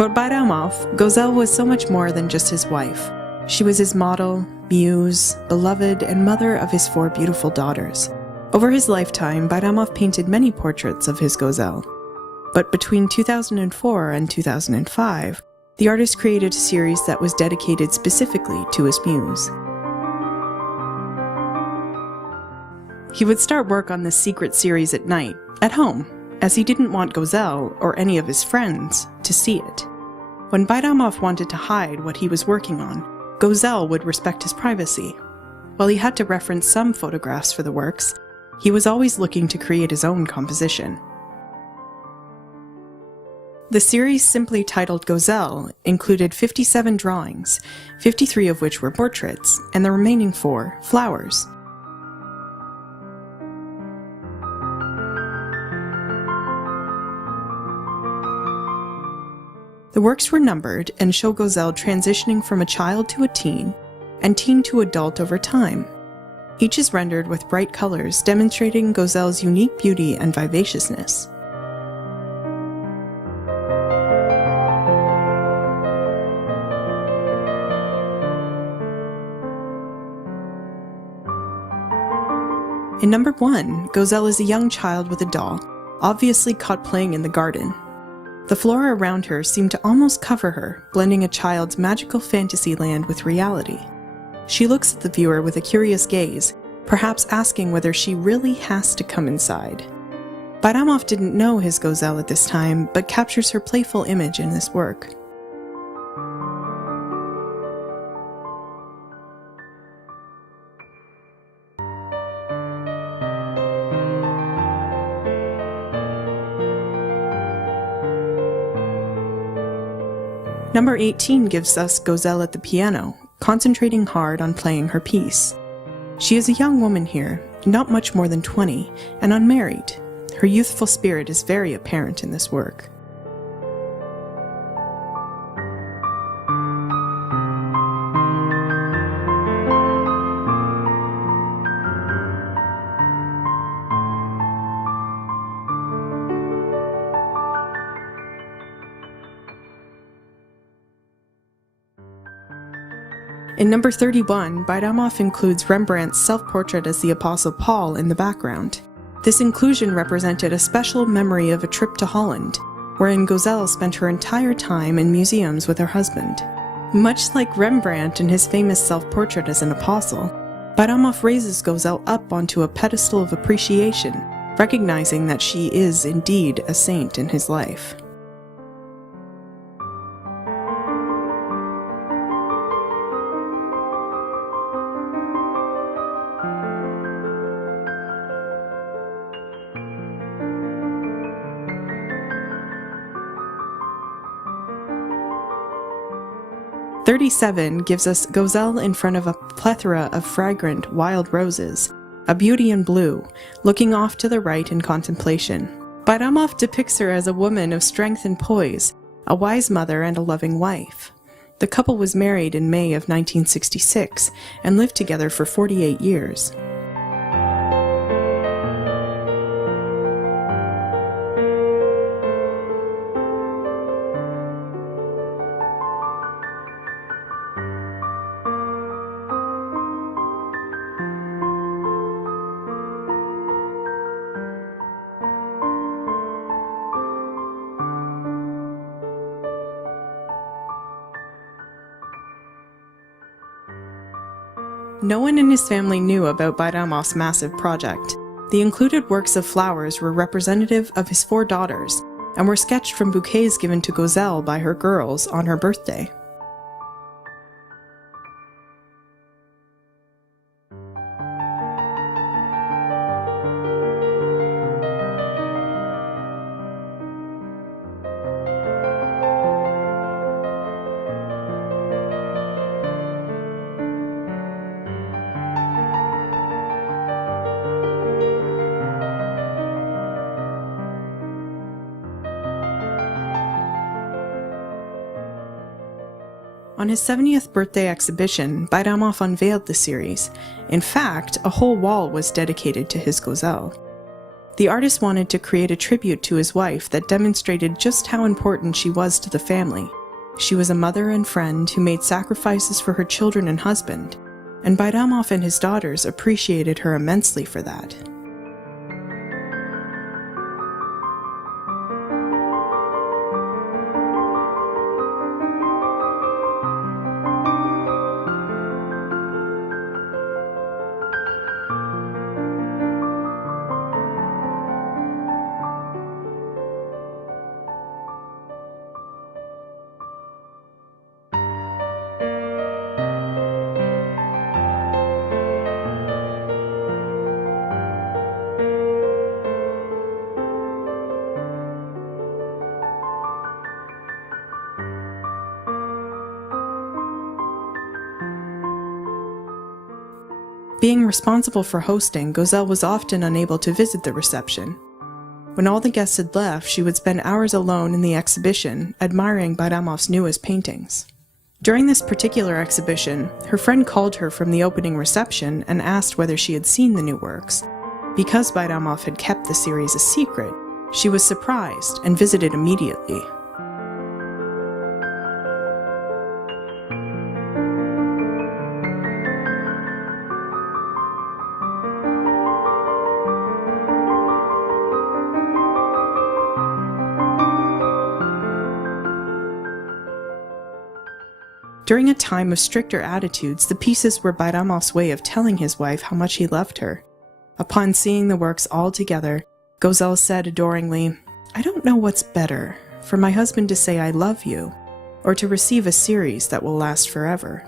For Bayramov, Gozel was so much more than just his wife. She was his model, muse, beloved, and mother of his 4 beautiful daughters. Over his lifetime, Bayramov painted many portraits of his Gozel. But between 2004 and 2005, the artist created a series that was dedicated specifically to his muse. He would start work on this secret series at night, at home, as he didn't want Gozel, or any of his friends, to see it. When Bayramov wanted to hide what he was working on, Gozel would respect his privacy. While he had to reference some photographs for the works, he was always looking to create his own composition. The series, simply titled Gozel, included 57 drawings, 53 of which were portraits, and the remaining 4, flowers. The works were numbered and show Gozel transitioning from a child to a teen, and teen to adult over time. Each is rendered with bright colors, demonstrating Gozel's unique beauty and vivaciousness. In number 1, Gozel is a young child with a doll, obviously caught playing in the garden. The flora around her seem to almost cover her, blending a child's magical fantasy land with reality. She looks at the viewer with a curious gaze, perhaps asking whether she really has to come inside. Bayramov didn't know his Gozel at this time, but captures her playful image in this work. Number 18 gives us Gozel at the piano, concentrating hard on playing her piece. She is a young woman here, not much more than 20, and unmarried. Her youthful spirit is very apparent in this work. In number 31, Bayramov includes Rembrandt's self-portrait as the Apostle Paul in the background. This inclusion represented a special memory of a trip to Holland, wherein Gozel spent her entire time in museums with her husband. Much like Rembrandt in his famous self-portrait as an apostle, Bayramov raises Gozel up onto a pedestal of appreciation, recognizing that she is indeed a saint in his life. Number 37 gives us Gozel in front of a plethora of fragrant wild roses, a beauty in blue, looking off to the right in contemplation. Bayramov depicts her as a woman of strength and poise, a wise mother and a loving wife. The couple was married in May of 1966 and lived together for 48 years. No one in his family knew about Bayramov's massive project. The included works of flowers were representative of his 4 daughters, and were sketched from bouquets given to Gozel by her girls on her birthday. On his 70th birthday exhibition, Bayramov unveiled the series. In fact, a whole wall was dedicated to his Gozel. The artist wanted to create a tribute to his wife that demonstrated just how important she was to the family. She was a mother and friend who made sacrifices for her children and husband, and Bayramov and his daughters appreciated her immensely for that. Being responsible for hosting, Gözel was often unable to visit the reception. When all the guests had left, she would spend hours alone in the exhibition, admiring Bayramov's newest paintings. During this particular exhibition, her friend called her from the opening reception and asked whether she had seen the new works. Because Bayramov had kept the series a secret, she was surprised and visited immediately. During a time of stricter attitudes, the pieces were Bayramov's way of telling his wife how much he loved her. Upon seeing the works all together, Gözel said adoringly, "I don't know what's better, for my husband to say I love you, or to receive a series that will last forever."